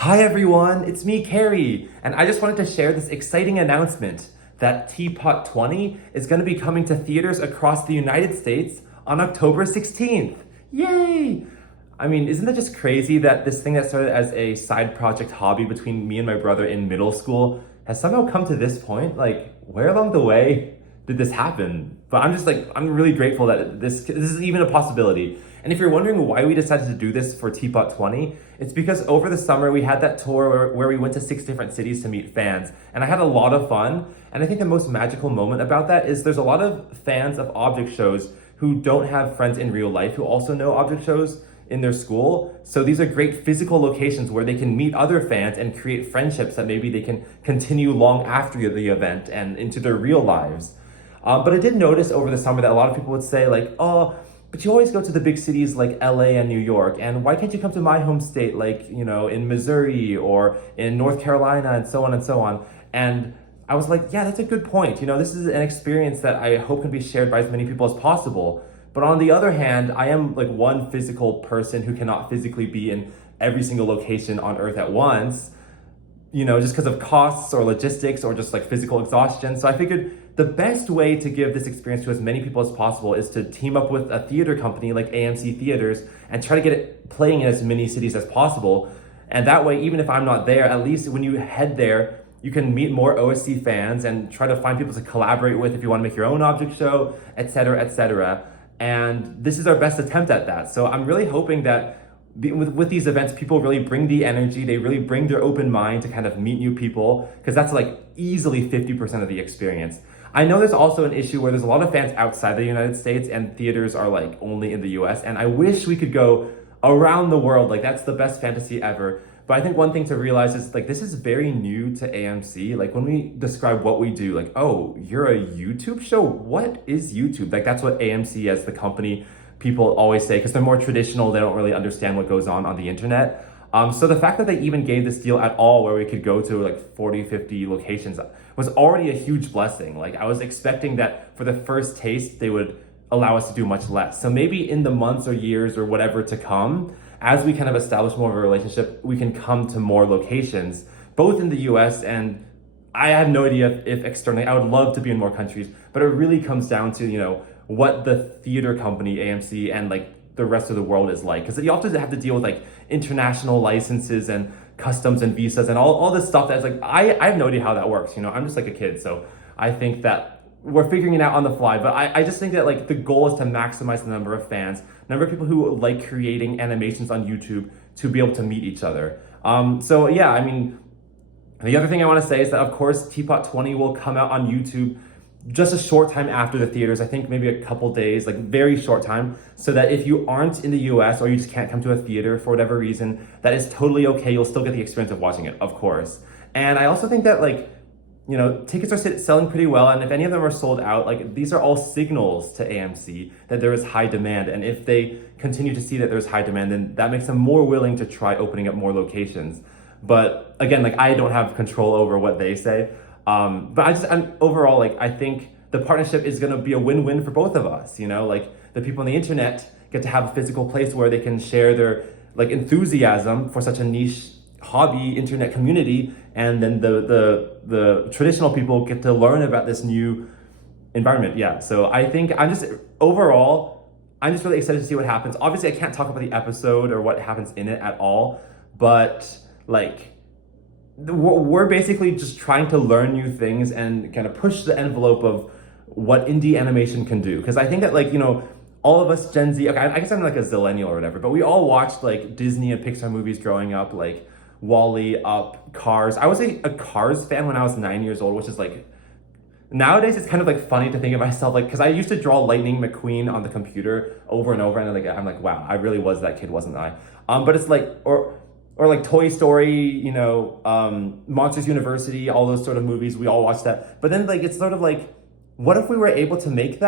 Hi everyone, it's me, Carrie, and I just wanted to share this exciting announcement that Teapot 20 is going to be coming to theaters across the United States on October 16th. Yay! I mean, isn't that just crazy that this thing that started as a side project hobby between me and my brother in middle school has somehow come to this point? Like, where along the way did this happen? But I'm really grateful that this is even a possibility. And if you're wondering why we decided to do this for Teapot 20, it's because over the summer we had that tour where we went to 6 different cities to meet fans. And I had a lot of fun. And I think the most magical moment about that is there's a lot of fans of object shows who don't have friends in real life who also know object shows in their school. So these are great physical locations where they can meet other fans and create friendships that maybe they can continue long after the event and into their real lives. But I did notice over the summer that a lot of people would say like, oh, but you always go to the big cities like LA and New York, and why can't you come to my home state like, in Missouri or in North Carolina and so on and so on. And I was like, yeah, that's a good point. This is an experience that I hope can be shared by as many people as possible. But on the other hand, I am like one physical person who cannot physically be in every single location on Earth at once, just because of costs or logistics or just like physical exhaustion. So I figured the best way to give this experience to as many people as possible is to team up with a theater company like AMC Theaters and try to get it playing in as many cities as possible. And that way, even if I'm not there, at least when you head there, you can meet more OSC fans and try to find people to collaborate with if you want to make your own object show, etc., etc. And this is our best attempt at that. So I'm really hoping that with these events, people really bring the energy, they really bring their open mind to kind of meet new people, because that's like easily 50% of the experience. I know there's also an issue where there's a lot of fans outside the United States and theaters are like only in the US, and I wish we could go around the world. Like that's the best fantasy ever. But I think one thing to realize is like this is very new to AMC. Like when we describe what we do, like, oh, you're a YouTube show? What is YouTube? Like that's what AMC as the company people always say, because they're more traditional, they don't really understand what goes on the internet. So the fact that they even gave this deal at all where we could go to like 40, 50 locations was already a huge blessing. Like I was expecting that for the first taste, they would allow us to do much less. So maybe in the months or years or whatever to come, as we kind of establish more of a relationship, we can come to more locations, both in the US and I have no idea if externally. I would love to be in more countries, but it really comes down to, what the theater company, AMC, and like the rest of the world is like. Because you often have to deal with like international licenses and customs and visas and all this stuff that's like, I have no idea how that works. I'm just like a kid. So I think that we're figuring it out on the fly. But I just think that like the goal is to maximize the number of fans, number of people who like creating animations on YouTube to be able to meet each other. So yeah, I mean, the other thing I want to say is that of course Teapot 20 will come out on YouTube just a short time after the theaters. I think maybe a couple days, like very short time, so that if you aren't in the US or you just can't come to a theater for whatever reason, that is totally okay. You'll still get the experience of watching it, of course. And I also think that like, tickets are selling pretty well, and if any of them are sold out, like these are all signals to AMC that there is high demand. And if they continue to see that there's high demand, then that makes them more willing to try opening up more locations. But again, like I don't have control over what they say. But overall, like, I think the partnership is going to be a win-win for both of us, like the people on the internet get to have a physical place where they can share their like enthusiasm for such a niche hobby internet community. And then the traditional people get to learn about this new environment. Yeah. So I think I'm just really excited to see what happens. Obviously I can't talk about the episode or what happens in it at all, but like, we're basically just trying to learn new things and kind of push the envelope of what indie animation can do. Because I think that like, all of us Gen Z, okay, I guess I'm like a zillennial or whatever, but we all watched like Disney and Pixar movies growing up, like WALL-E, Up, Cars. I was a Cars fan when I was 9 years old, which is like, nowadays it's kind of like funny to think of myself, like, because I used to draw Lightning McQueen on the computer over and over, and like I'm like, wow, I really was that kid, wasn't I? But it's like, or like Toy Story, Monsters University, all those sort of movies, we all watched that. But then like, it's sort of like, what if we were able to make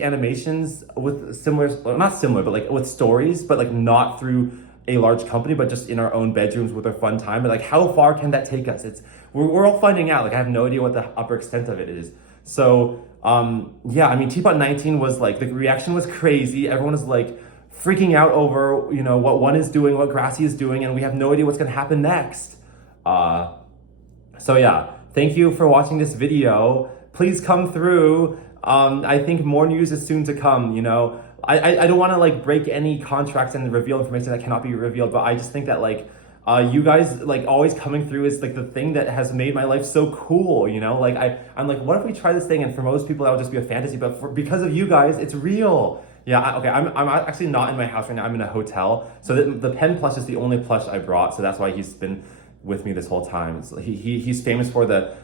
animations with not similar, but like with stories, but like not through a large company, but just in our own bedrooms with our fun time. But like, how far can that take us? We're all finding out. Like, I have no idea what the upper extent of it is. So yeah, I mean, Teapot 19 was like, the reaction was crazy. Everyone was like freaking out over, you know, what one is doing, what Grassy is doing, and we have no idea what's gonna happen next. So yeah, thank you for watching this video. Please come through. I think more news is soon to come, you know. I don't wanna like break any contracts and reveal information that cannot be revealed, but I just think that like, you guys like always coming through is like the thing that has made my life so cool, you know? Like I'm like, what if we try this thing? And for most people that would just be a fantasy, but because of you guys, it's real. Yeah, okay, I'm actually not in my house right now, I'm in a hotel. So the pen plush is the only plush I brought, so that's why he's been with me this whole time. So he's famous for the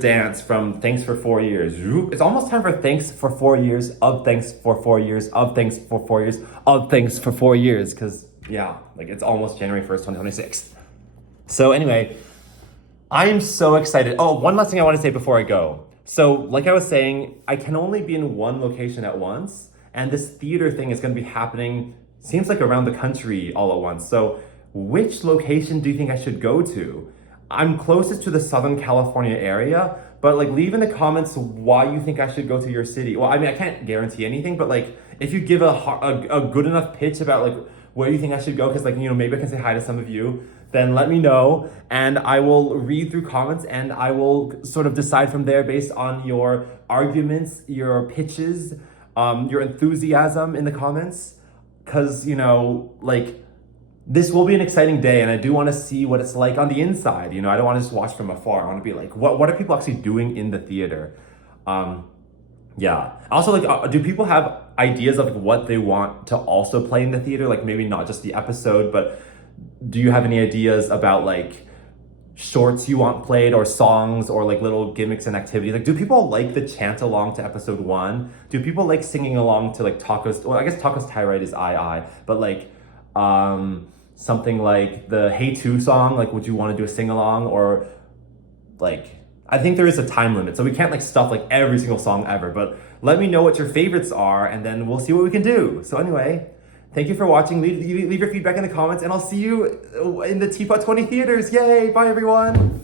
dance from Thanks for 4 Years. It's almost time for Thanks for 4 Years, of Thanks for 4 Years, of Thanks for 4 Years, of Thanks for 4 Years, because yeah, like it's almost January 1st, 2026. So anyway, I am so excited. Oh, one last thing I want to say before I go. So like I was saying, I can only be in one location at once, and this theater thing is going to be happening, seems like around the country all at once. So which location do you think I should go to? I'm closest to the Southern California area, but like leave in the comments why you think I should go to your city. Well, I mean, I can't guarantee anything, but like if you give a good enough pitch about like where you think I should go, because like, you know, maybe I can say hi to some of you, then let me know and I will read through comments and I will sort of decide from there based on your arguments, your pitches, your enthusiasm in the comments. Because, you know, like this will be an exciting day and I do want to see what it's like on the inside. You know, I don't want to just watch from afar. I want to be like, what are people actually doing in the theater? Yeah. Also, like, do people have ideas of like, what they want to also play in the theater? Like maybe not just the episode, but do you have any ideas about like shorts you want played or songs or like little gimmicks and activities? Like, do people like the chant along to episode 1? Do people like singing along to like Tacos? Well, I guess Tacos Tyrite is but like something like the Hey 2 song, like would you want to do a sing along? Or like, I think there is a time limit, so we can't like stuff like every single song ever, but let me know what your favorites are and then we'll see what we can do. So anyway, thank you for watching. Leave your feedback in the comments and I'll see you in the Teapot 20 theaters. Yay, bye everyone.